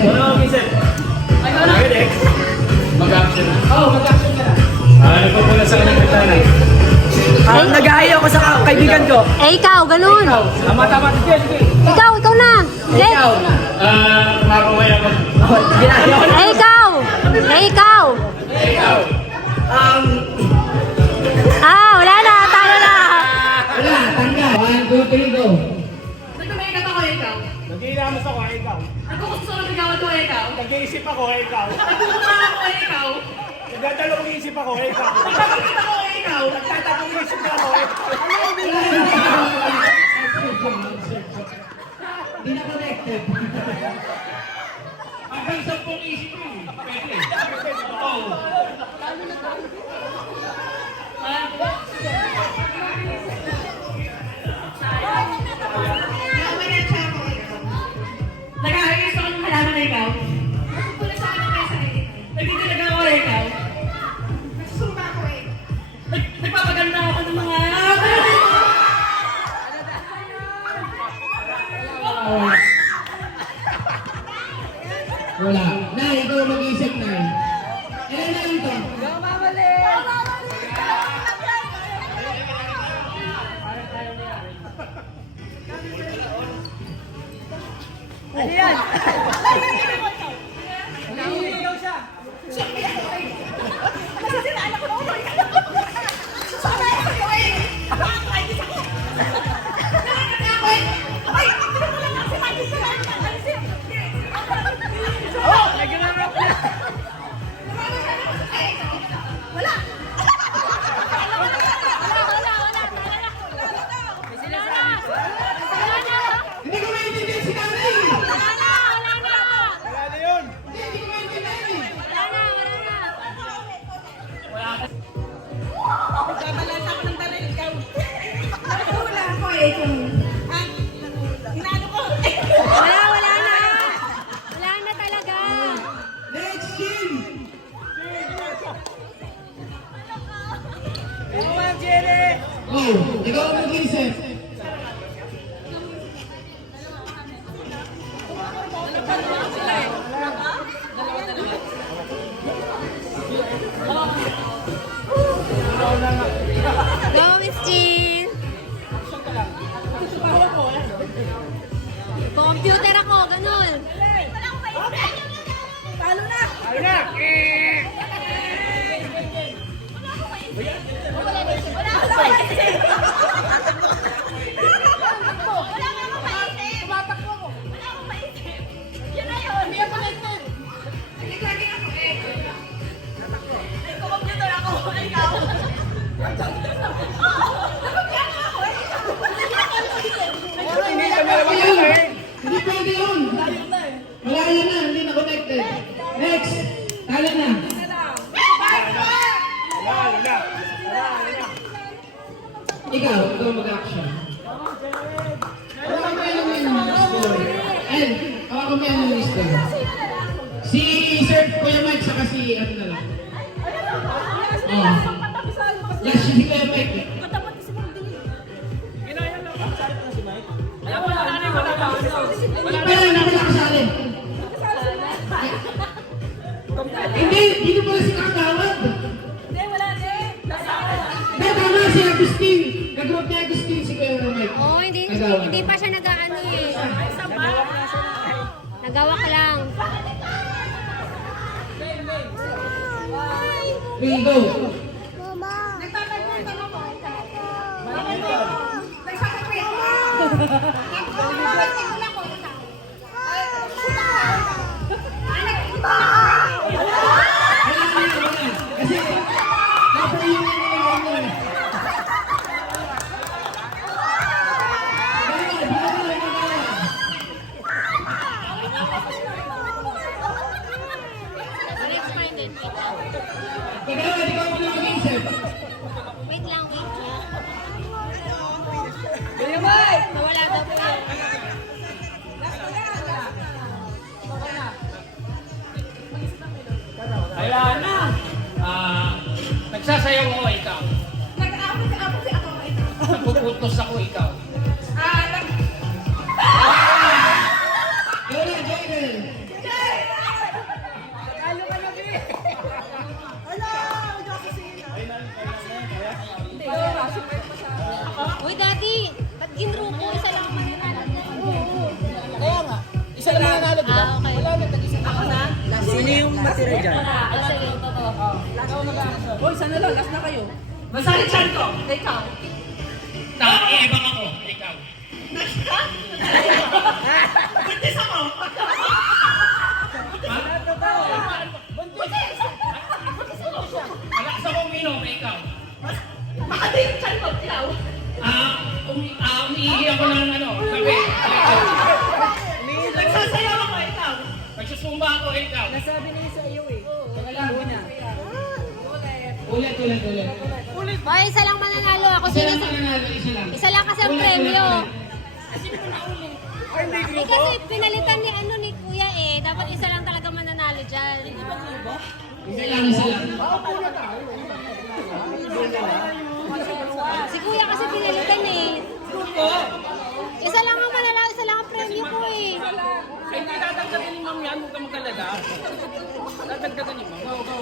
mag-isip? Mag-action na. Mag-action ka na. Nagpupula sa kanyang bintana. Nag-aayaw ko sa kaibigan ko. Ikaw, ganun. Tama. Sige. Ikaw na. Ikaw. Mamamaya ko. Ikaw. Wala na. Talo na. Wala, tanda. 1, 2, 3, go. Nagtumayigat ako, ikaw. Nag-iinamos ako, ikaw. Nagkukusto ng ligawan ko, ikaw. Nag-iisip ako, ikaw. Nagkukuha ako, ikaw. Nagdadalawang isip ako, ikaw. Nagpapakit ako, ikaw. Nagtatabong isip ako, ikaw. Hindi na connected. Hanggang 10 isip mo. Pwede. Oo. Nag-aayos ako ng halaman na ikaw. Nagpupula sa akin ng mesa na ikaw. Nagtitiraga ako, ikaw. Nagsusumba ako, nagpapaganda ako ng mga... Wala. Nay, ikaw mag-isip, Nay. Ilan na lang to? Hindi ko maintindihan si Nanay. Wala na yun. Hindi ko maintindihan eh. Magbabalata ako ng dala, ikaw. Nagpupula ako, ikaw. Inaano ko? Wala na. Wala na talaga. Next, Jim. Oh, ikaw mag-isip. Go, Miss Jean. Computer ako, ganun. Talo na! Ayun na. Hindi pwede yun. Malayo na, hindi na connected. Next, tala na. Ikaw mag-action. Hawakan mo yan ng listo. And, hawakan mo yan ng listo. Si Sir Kuya Mike, saka si ano na lang. Oh. Yes, si Kuya Mike. Pero hindi ko nakasali. Hindi ko pala si kakawad. Hindi, tama si Agustin. Kagroup ni Agustin si Kuya Mike. Oh, hindi pa siya nag-ano eh. Nagawa ka lang. We go. Kasi, dapat yung ano eh. Kagawad, ikaw ang mag-isip. Wait lang. Nawala daw po yan. Kaya na. Nagsasayaw ako, ikaw. Nag-aapos ako, ikaw. Nagpuputos ako, ikaw. Ah, nag- Go na, Jay. Michael. Uy, Daddy, ba't ginrupo? Isa lang ang mananalo. Kaya nga, isa lang nanalo, di ba? Ah, okay. Wala na, tag-isa. Ako na? Sino yung matira dyan? Ah, sige. Hoy, sana lang, last na kayo. Masakit siyan ko. Ikaw. Naiibang ako. Ikaw. Buntis ako. Malakas ako uminom. Ikaw. Makati yung tiyan ko. Ikaw. Umiihi ako ng gabi. Ikaw. Nagsasayaw ako. Ikaw. Nagsusumba ako. Ikaw. Nasabi na yun sa iyo eh. Pangalago na. Ulit. Hoy, isa lang mananalo. Ako Isa lang sino? mananalo, isa lang. Isa lang kasi ang Ulit, premyo. ulit. Eh, kasi pinalitan ni Kuya eh. Dapat isa lang talaga mananalo dyan. Isa lang. Si Kuya kasi pinalitan eh. Isa lang ang mananalo, isa lang ang premyo ko eh. Ay, hindi dadagdagan ni ma'am yan. Huwag ka mag-alaga. Dadagdagan ni ma'am. Go.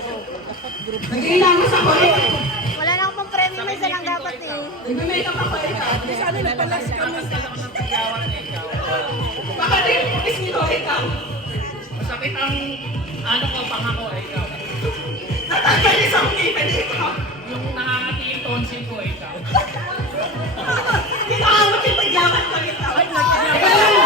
Nag-iilamos ako. Wala na akong pang premyo, may isa lang dapat eh. Nag-make up ako. Ikaw. Sana nagpalas ka mo. Dadagdagan ng pagyawan na ikaw. Makati yung pukis nito. Ikaw. Masakit ang pangako. Ikaw. Natanggal yung isang ngipin. Ikaw. Yung nakakati yung tonsil ko. Ikaw. Kinakamat yung pagyaman ko. Ikaw. Ikaw lang